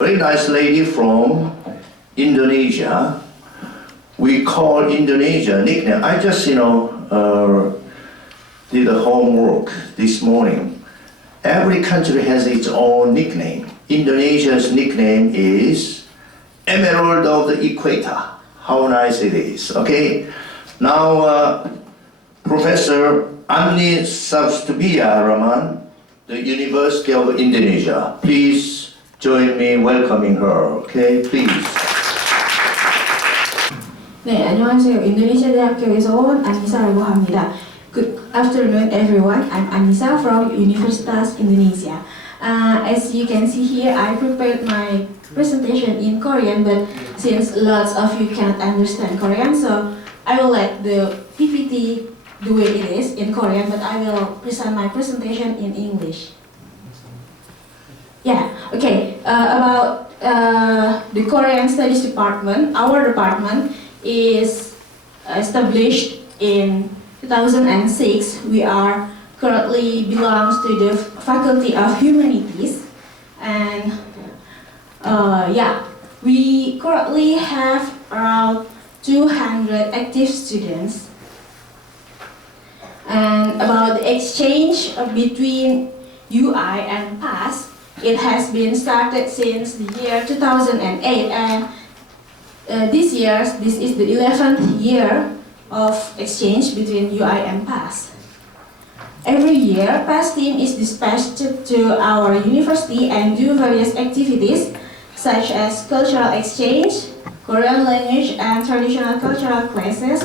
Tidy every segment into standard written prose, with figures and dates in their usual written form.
Very nice lady from Indonesia. We call Indonesia nickname. I just, did the homework this morning. Every country has its own nickname. Indonesia's nickname is Emerald of the Equator. How nice it is, okay? Now, Professor Annisa Luthfiarrahman, the University of Indonesia. Please join me welcoming her, okay? Please. 네, 안녕하세요. 인도네시아 대학교에서 온 안니사라고 합니다. Good afternoon, everyone. I'm Annisa from Universitas Indonesia. As you can see here, I prepared my presentation in Korean, but since lots of you can't understand Korean, so I will let the PPT the way it is in Korean, but I will present my presentation in English. Yeah, okay. About the Korean Studies Department, our department is established in 2006. We are currently belongs to the Faculty of Humanities, and we currently have around 200 active students. And about the exchange between UI and PAS, it has been started since the year 2008, and this is the 11th year of exchange between UI and PAS. Every year, PAS team is dispatched to our university and do various activities such as cultural exchange, Korean language and traditional cultural classes,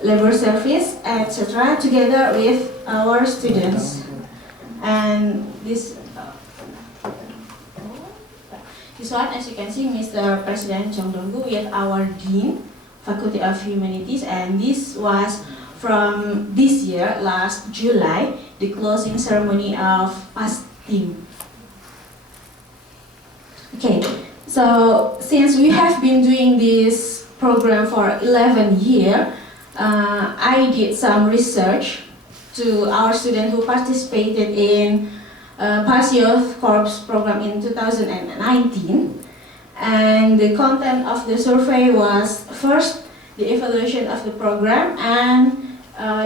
labor service, etc., together with our students. And this one, as you can see, Mr. President Jong Dong-gu with our Dean, Faculty of Humanities, and this was from this year, last July, the closing ceremony of PAS team. Okay, so since we have been doing this program for 11 years, I did some research to our students who participated in PAS Youth Corps program in 2019, and the content of the survey was first the evaluation of the program and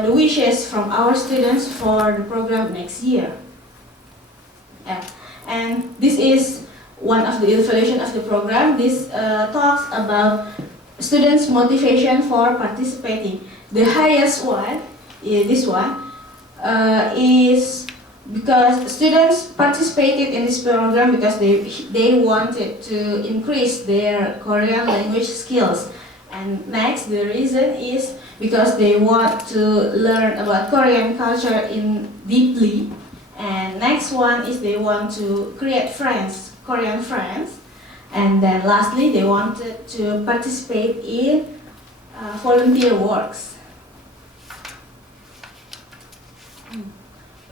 the wishes from our students for the program next year. And this is one of the evaluation of the program. This talks about students' motivation for participating. The highest one, this one, is because students participated in this program because they wanted to increase their Korean language skills. And next, the reason is because they want to learn about Korean culture deeply. And next one is they want to create friends, Korean friends. And then lastly, they wanted to participate in volunteer works.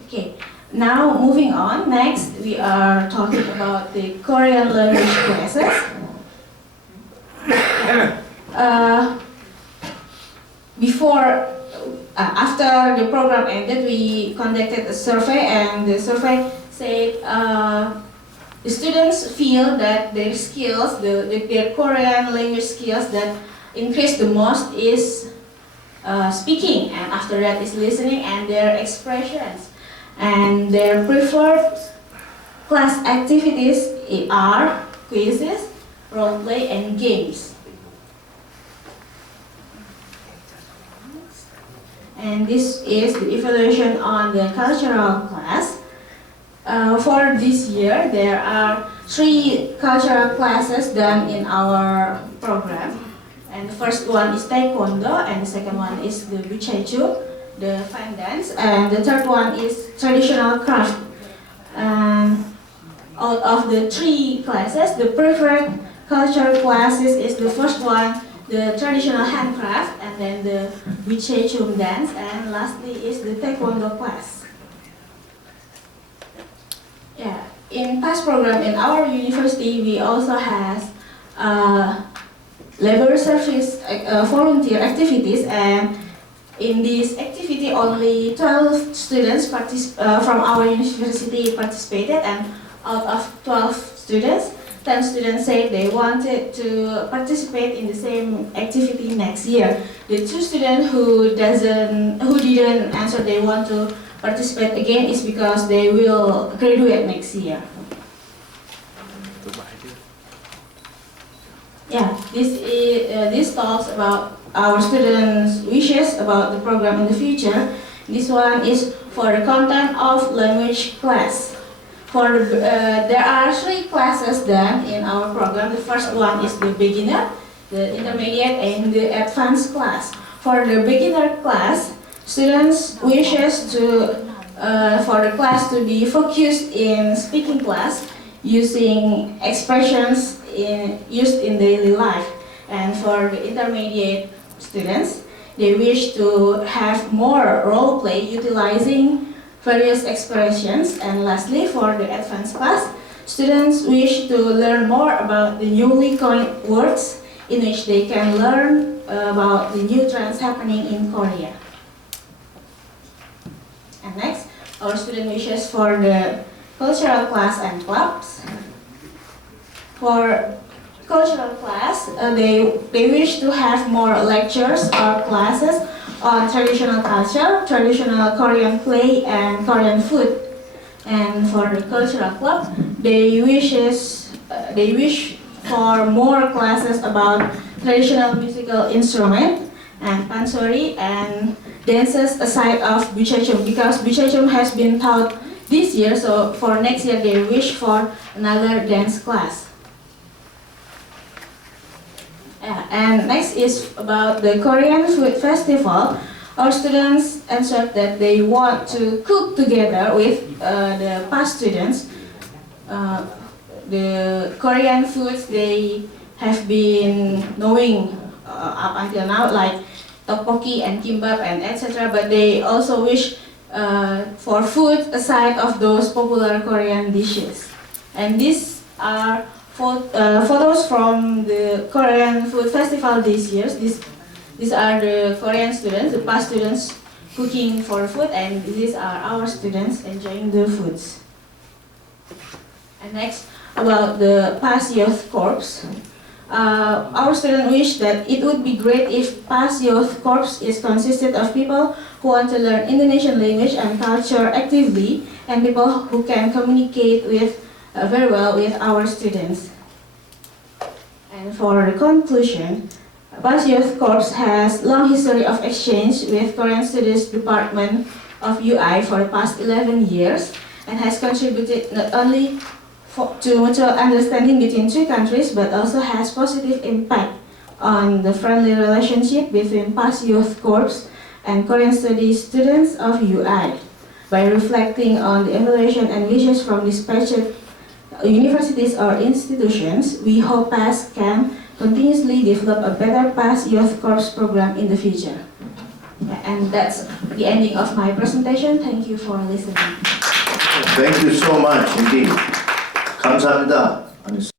Okay, now moving on. Next, we are talking about the Korean language classes. After the program ended, we conducted a survey, and the survey said the students feel that their skills, their Korean language skills that increase the most is speaking, and after that is listening and their expressions. And their preferred class activities are quizzes, role play, and games. And this is the evaluation on the cultural class. For this year, there are 3 cultural classes done in our program. And the first one is Taekwondo, and the second one is the Bucheju, the fan dance, and the third one is traditional craft. And out of the 3 classes, the preferred cultural classes is the first one, the traditional handcraft, and then the Bucheju dance, and lastly is the Taekwondo class. Yeah, in PAS program in our university, we also have labor service volunteer activities, and in this activity only 12 students from our university participated, and out of 12 students, 10 students said they wanted to participate in the same activity next year. The 2 students who didn't answer they want to participate again is because they will graduate next year. Yeah, this talks about our students' wishes about the program in the future. This one is for the content of language class. There are 3 classes then in our program. The first one is the beginner, the intermediate, and the advanced class. For the beginner class, students wishes for the class to be focused in speaking class using expressions used in daily life. And for the intermediate students, they wish to have more role play utilizing various expressions. And lastly, for the advanced class, students wish to learn more about the newly coined words in which they can learn about the new trends happening in Korea. And next, our student wishes for the cultural class and clubs. For cultural class, they wish to have more lectures or classes on traditional culture, traditional Korean play, and Korean food. And for the cultural club, they wish for more classes about traditional musical instrument and pansori and dances aside of buchachum, because buchachum has been taught this year, so for next year they wish for another dance class. And next is about the Korean Food Festival. Our students answered that they want to cook together with the past students. The Korean foods they have been knowing up until now, like tteokbokki and kimbap and etc. But they also wish for food aside of those popular Korean dishes. And these are photos from the Korean Food Festival this year. These are the Korean students, the past students cooking for food, and these are our students enjoying the foods. And next, about the past youth corps. Our students wish that it would be great if past youth corps is consisted of people who want to learn Indonesian language and culture actively, and people who can communicate very well with our students. And for the conclusion, past youth corps has long history of exchange with Korean Studies Department of UI for the past 11 years, and has contributed not only to mutual understanding between 2 countries, but also has positive impact on the friendly relationship between past youth corps and Korean Studies students of UI. By reflecting on the evaluation and wishes from dispatched universities or institutions, we hope PAS can continuously develop a better PAS Youth Corps program in the future. And that's the ending of my presentation. Thank you for listening. Thank you so much indeed. 감사합니다. Annisa.